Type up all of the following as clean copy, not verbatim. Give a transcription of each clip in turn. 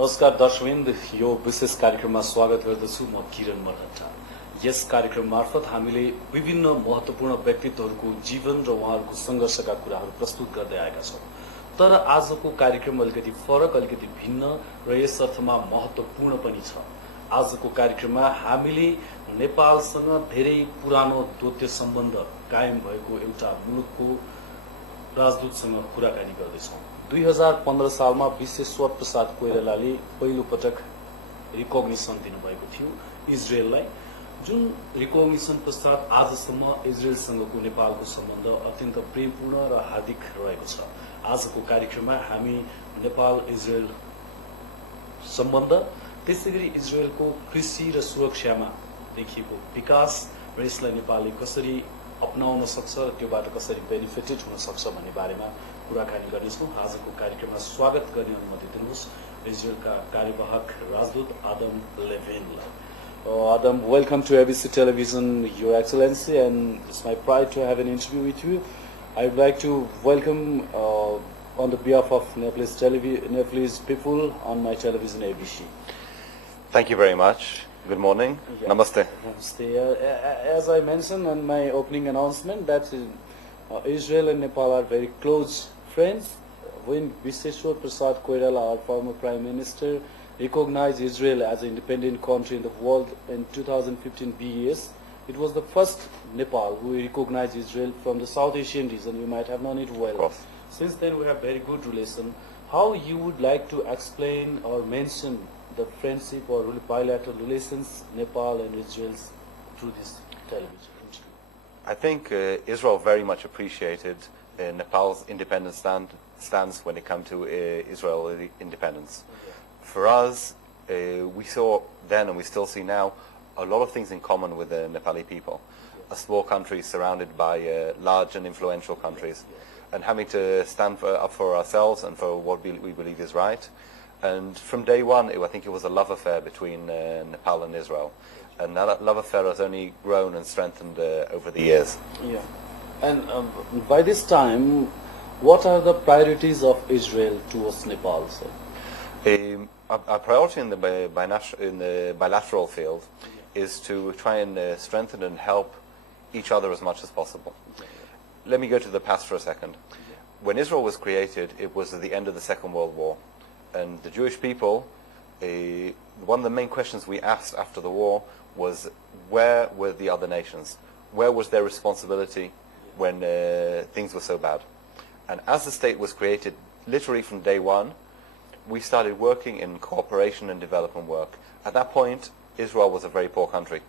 नमस्कार दर्शकवृन्द, यो विशेष कार्यक्रममा स्वागत गर्दछु म किरण मरहटा। यस कार्यक्रम मार्फत हामीले विभिन्न महत्त्वपूर्ण व्यक्तित्वहरूको जीवन र उहाँहरूको सङ्घर्षका कुराहरू प्रस्तुत गर्दै आएका छौँ। तर आजको कार्यक्रम अलिकति फरक, अलिकति भिन्न र यस अर्थमा महत्त्वपूर्ण पनि छ। आजको कार्यक्रममा हामीले नेपालसँग धेरै पुरानो द्वैत सम्बन्ध कायम भएको एउटा मुलुकको राजदूतसँग कुराकानी गर्दैछौँ। 2015 सालमा विश्वेश्वर प्रसाद कोइरालाले पहिलो पटक रिकग्निसन दिनुभएको थियो इजरायललाई, जुन रिकग्निसन पश्चात आजसम्म इजरायलसँगको नेपालको सम्बन्ध अत्यन्त प्रेमपूर्ण र हार्दिक रहेको छ। आजको कार्यक्रममा हामी नेपाल इजरायल सम्बन्ध, त्यसैगरी इजरायलको कृषि र सुरक्षामा देखिएको विकास र यसलाई नेपालले कसरी अपनाउन सक्छ र त्योबाट कसरी बेनिफिटेड हुन सक्छ भन्ने बारेमा कुराकानी गर्नेछौँ। आजको कार्यक्रममा स्वागत गर्ने अनुमति दिनुहोस् इजरायलका कार्यवाहक राजदूत आदम लेभेनलाई। Adam, welcome to ABC Television, Your Excellency, and it's my pride to have an interview with you. I would like to welcome on the behalf of Nepalese people on my television ABC. Thank you very much. Good morning. Yeah. Namaste. Namaste. As I mentioned in my opening announcement that Israel and Nepal are very close friends. When Visheshwar Prasad Koirala, our former Prime Minister, recognized Israel as an independent country in the world in 2015 BES, it was the first Nepal who recognized Israel from the South Asian region. You might have known it well. Of course. Since then we have very good relation. How you would like to explain or mention the friendship or bilateral relations Nepal and Israel through this television interview? I think Israel very much appreciated Nepal's independence stance when it comes to Israeli independence. Yeah. For us, we saw then and we still see now a lot of things in common with the Nepali people. A small country surrounded by large and influential countries, and having to stand up for ourselves and for what we believe is right. And from day one, I think it was a love affair between Nepal and Israel. And that love affair has only grown and strengthened over the years. Yeah. And by this time, what are the priorities of Israel towards Nepal, sir? Our priority in the bilateral field is to try and strengthen and help each other as much as possible. Let me go to the past for a second. When Israel was created, it was at the end of the Second World War. And the Jewish people, one of the main questions we asked after the war was, where were the other nations? Where was their responsibility when things were so bad? And as the state was created, literally from day one, we started working in cooperation and development work. At that point, Israel was a very poor country.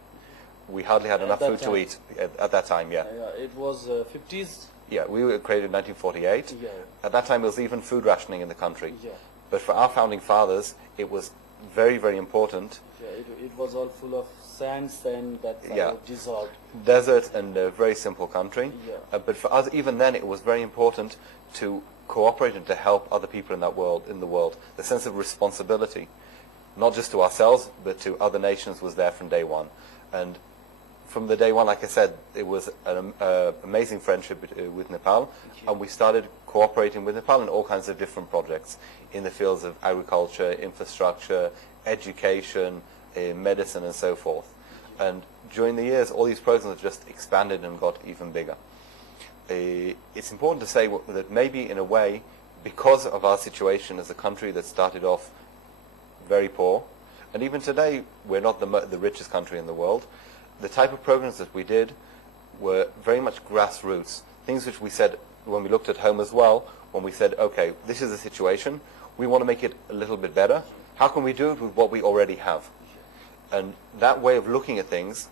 We hardly had enough food to eat at that time, yeah. It was 50s? Yeah, we were created in 1948. Yeah. At that time, there was even food rationing in the country. Yeah. But for our founding fathers, it was very, very important. Yeah, it was all full of sands and that desert. Desert and a very simple country. Yeah. But for us, even then, it was very important to cooperate and to help other people in the world. The sense of responsibility, not just to ourselves, but to other nations, was there from day one. And from the day one, like I said, it was an amazing friendship with Nepal, and we started cooperating with Nepal in all kinds of different projects in the fields of agriculture, infrastructure, education, medicine, and so forth. And during the years, all these programs have just expanded and got even bigger. It's important to say that maybe in a way, because of our situation as a country that started off very poor, and even today we're not the richest country in the world, the type of programs that we did were very much grassroots. Things which we said when we looked at home as well, when we said, okay, this is the situation, we want to make it a little bit better. How can we do it with what we already have? And that way of looking at things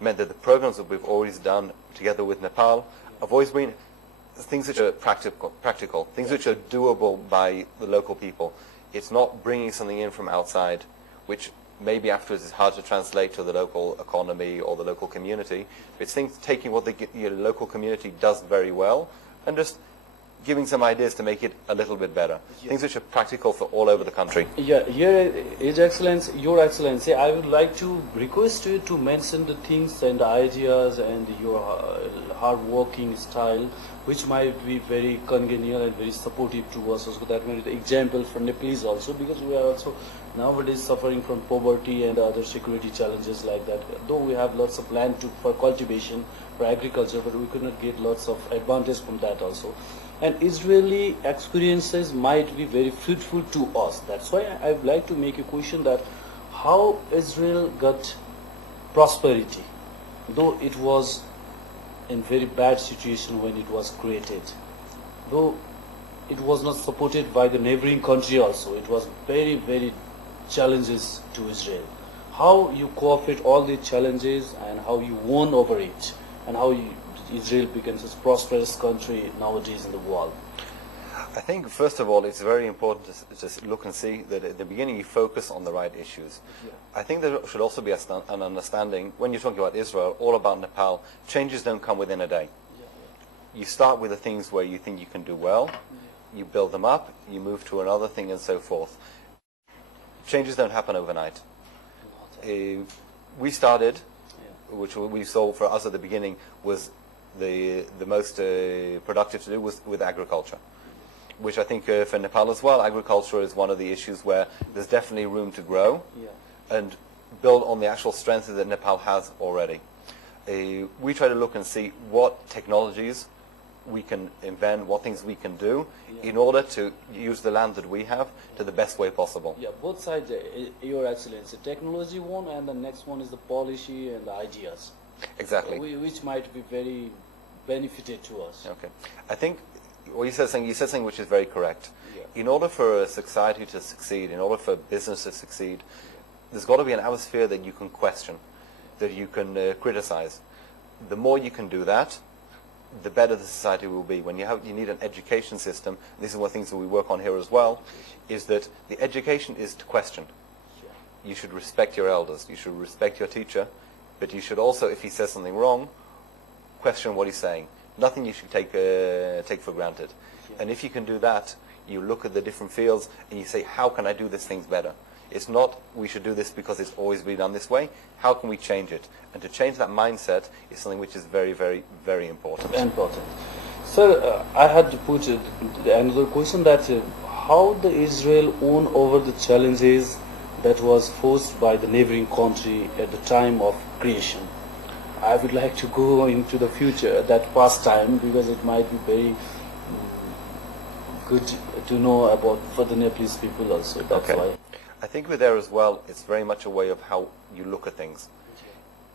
meant that the programs that we've always done together with Nepal have always been things which are practical, things which are doable by the local people. It's not bringing something in from outside, which maybe afterwards is hard to translate to the local economy or the local community. It's things taking what the local community does very well and just giving some ideas to make it a little bit better. Things which are practical for all over the country. Yeah, His Excellency, Your Excellency, I would like to request you to mention the things and ideas and your hard-working style, which might be very congenial and very supportive to us. So that might be the example for Nepalese also, because we are also nowadays suffering from poverty and other security challenges like that. Though we have lots of land for cultivation, for agriculture, but we could not get lots of advantage from that also. And Israeli experiences might be very fruitful to us. That's why I would like to make a question that how Israel got prosperity, though it was in very bad situation when it was created, though it was not supported by the neighboring country also. It was very, very challenges to Israel. How you cooperate all these challenges and how you won over it, and how Israel becomes a prosperous country nowadays in the world. I think, first of all, it's very important to look and see that at the beginning you focus on the right issues. Yeah. I think there should also be an understanding, when you're talking about Israel, all about Nepal, changes don't come within a day. You start with the things where you think you can do well, you build them up, you move to another thing and so forth. Changes don't happen overnight. We started, which we saw for us at the beginning was the most productive to do was with agriculture, which I think for Nepal as well, agriculture is one of the issues where there's definitely room to grow and build on the actual strengths that Nepal has already. We try to look and see what technologies we can invent, what things we can do in order to use the land that we have to the best way possible. Yeah, both sides, Your Excellency. Technology one, and the next one is the policy and the ideas. Exactly. Which might be very benefited to us. Okay. I think what you said something which is very correct. Yeah. In order for a society to succeed, in order for business to succeed, there's got to be an atmosphere that you can question, that you can criticize. The more you can do that, the better the society will be. When you need an education system, this is one of the things that we work on here as well, is that the education is to question. You should respect your elders, you should respect your teacher, but you should also, if he says something wrong, question what he's saying. Nothing you should take for granted. And if you can do that, you look at the different fields and you say, how can I do these things better? It's not, we should do this because it's always been done this way. How can we change it? And to change that mindset is something which is very, very, very important. Important. Sir, I had to put another question that how the Israel won over the challenges that was posed by the neighboring country at the time of creation. I would like to go into the future, that past time, because it might be very good to know about for the Nepalese people also. That's why. I think with there as well, it's very much a way of how you look at things.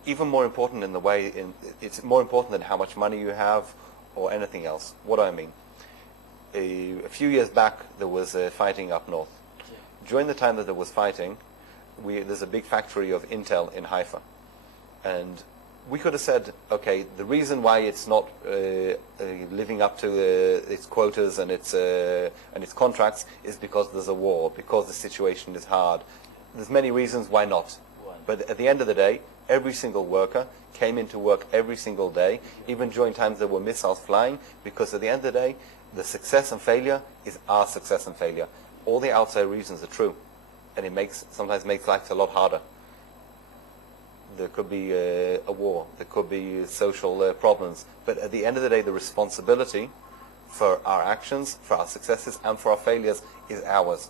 Even more important in the way, it's more important than how much money you have or anything else. What do I mean? A few years back, there was fighting up north. During the time that there was fighting, there's a big factory of Intel in Haifa. And we could have said, okay, the reason why it's not living up to its quotas and its contracts is because there's a war, because the situation is hard. There's many reasons why not. But at the end of the day, every single worker came into work every single day, even during times there were missiles flying, because at the end of the day, the success and failure is our success and failure. All the outside reasons are true, and it sometimes makes life a lot harder. There could be a war, there could be social problems, but at the end of the day, the responsibility for our actions, for our successes, and for our failures is ours.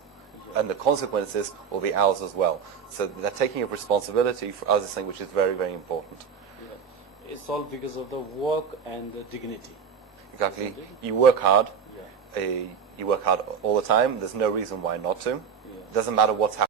And the consequences will be ours as well. So that taking of responsibility for us is something which is very, very important. Yeah. It's all because of the work and the dignity. Exactly. You work hard. You work hard all the time. There's no reason why not to. Doesn't matter what's happening.